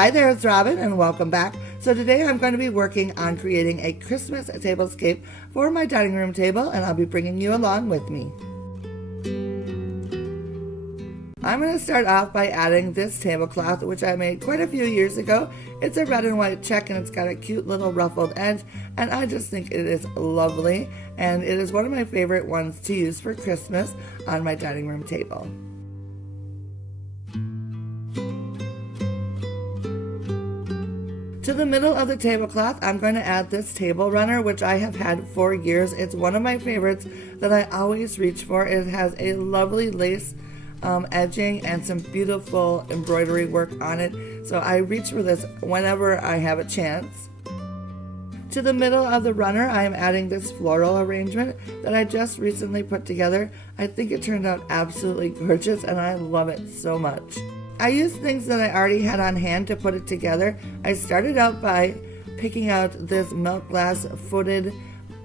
Hi there, it's Robin and welcome back. So today I'm going to be working on creating a Christmas tablescape for my dining room table, and I'll be bringing you along with me. I'm going to start off by adding this tablecloth, which I made quite a few years ago. It's a red and white check and it's got a cute little ruffled edge, and I just think it is lovely, and it is one of my favorite ones to use for Christmas on my dining room table. To the middle of the tablecloth, I'm going to add this table runner, which I have had for years. It's one of my favorites that I always reach for. It has a lovely lace edging and some beautiful embroidery work on it, so I reach for this whenever I have a chance. To the middle of the runner, I am adding this floral arrangement that I just recently put together. I think it turned out absolutely gorgeous and I love it so much. I used things that I already had on hand to put it together. I started out by picking out this milk glass footed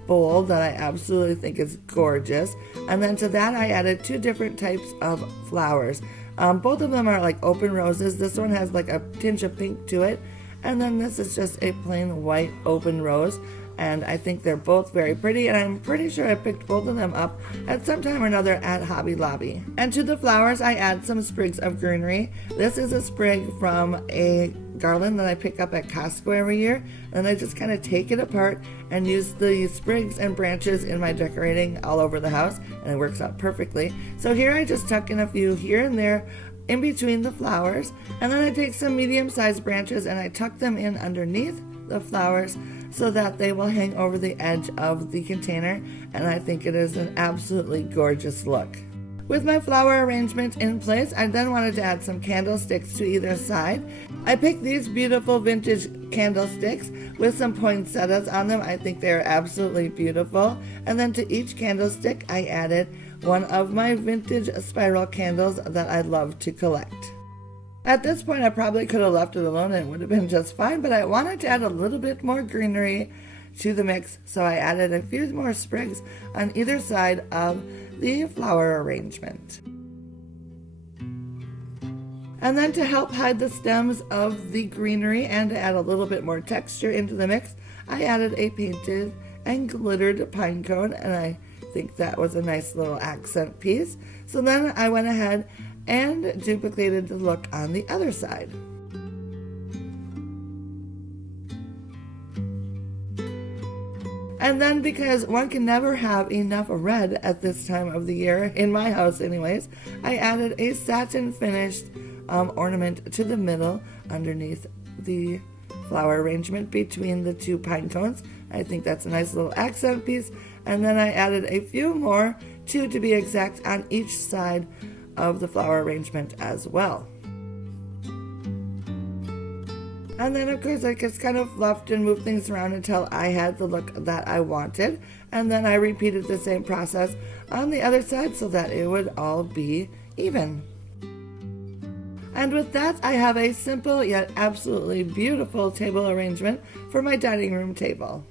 bowl that I absolutely think is gorgeous, and then to that I added two different types of flowers. Both of them are like open roses. This one has like a tinge of pink to it, and then this is just a plain white open rose, and I think they're both very pretty, and I'm pretty sure I picked both of them up at some time or another at Hobby Lobby. And to the flowers I add some sprigs of greenery. This is a sprig from a garland that I pick up at Costco every year, and I just kind of take it apart and use the sprigs and branches in my decorating all over the house, and it works out perfectly. So here I just tuck in a few here and there in between the flowers, and then I take some medium-sized branches and I tuck them in underneath the flowers so that they will hang over the edge of the container, and I think it is an absolutely gorgeous look. With my flower arrangement in place, I then wanted to add some candlesticks to either side. I picked these beautiful vintage candlesticks with some poinsettias on them. I think they're absolutely beautiful. And then to each candlestick, I added one of my vintage spiral candles that I love to collect. At this point, I probably could have left it alone and it would have been just fine, but I wanted to add a little bit more greenery to the mix, so I added a few more sprigs on either side of the flower arrangement. And then to help hide the stems of the greenery and to add a little bit more texture into the mix, I added a painted and glittered pine cone, and I think that was a nice little accent piece. So then I went ahead and duplicated the look on the other side. And then, because one can never have enough red at this time of the year, in my house anyways, I added a satin finished ornament to the middle underneath the flower arrangement between the two pine cones. I think that's a nice little accent piece. And then I added a few more, two to be exact, on each side of the flower arrangement as well. And then of course I just kind of fluffed and moved things around until I had the look that I wanted. And then I repeated the same process on the other side so that it would all be even. And with that, I have a simple yet absolutely beautiful table arrangement for my dining room table.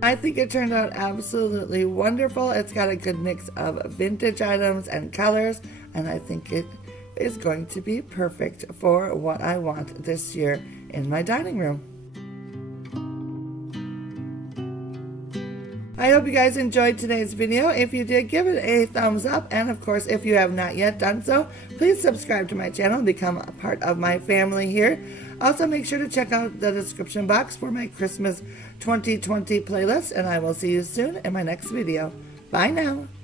I think it turned out absolutely wonderful. It's got a good mix of vintage items and colors, and I think it is going to be perfect for what I want this year in my dining room. I hope you guys enjoyed today's video. If you did, give it a thumbs up, and of course, if you have not yet done so, please subscribe to my channel and become a part of my family here. Also, make sure to check out the description box for my Christmas 2020 playlist, and I will see you soon in my next video. Bye now.